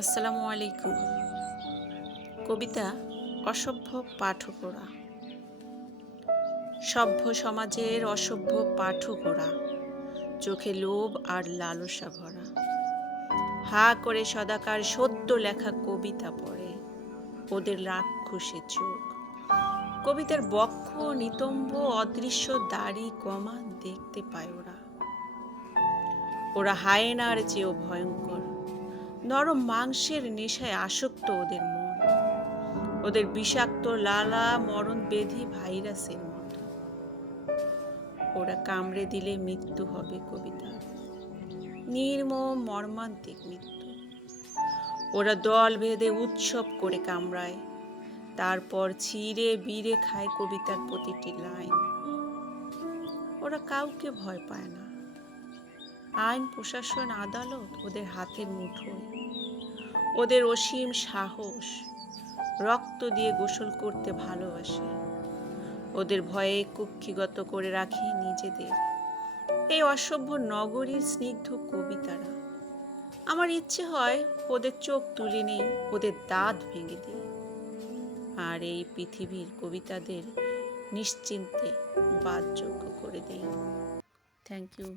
আসসালামু আলাইকুম। কবিতা অসভ্য পাঠকরা। সভ্য সমাজের অসভ্য পাঠকরা, চোখে লোভ আর লালসা ভরা। হা করে সদাকার সদ্য লেখা কবিতা পড়ে, ওদের রাক্ষসে চোখ। কবিতার বক্ষ নিতম্ব অদৃশ্য দাড়ি কমা দেখতে পায় ওরা। ওরা হায়েনার চেয়েও ভয়ঙ্কর, নরম মাংসের নেশায় আসক্ত ওদের মন। ওদের বিষাক্ত লালা মরণ বেধি ভাইরাসের মতো। ওরা কামড়ে দিলে মৃত্যু হবে কবিতার, নির্মম মর্মান্তিক মৃত্যু। ওরা দল ভেদে উৎসব করে কামড়ায়, তারপর ছিঁড়ে বিড়ে খায় কবিতার প্রতিটি লাইন। ওরা কাউকে ভয় পায় না, আইন প্রশাসন আদালত ওদের হাতের মুঠোয়। ওদের অসীম সাহস, রক্ত দিয়ে গোসল করতে ভালোবাসে। ওদের ভয়ে কুক্ষিগত করে রাখি নিজেদের এই অসভ্য নগরীর স্নিগ্ধ কবিতারা। আমার ইচ্ছে হয় ওদের চোখ তুলে নেই, ওদের দাঁত ভেঙে দিই, আর এই পৃথিবীর কবিতাদের নিশ্চিন্তে বাদযোগ্য করে দিই। Thank you.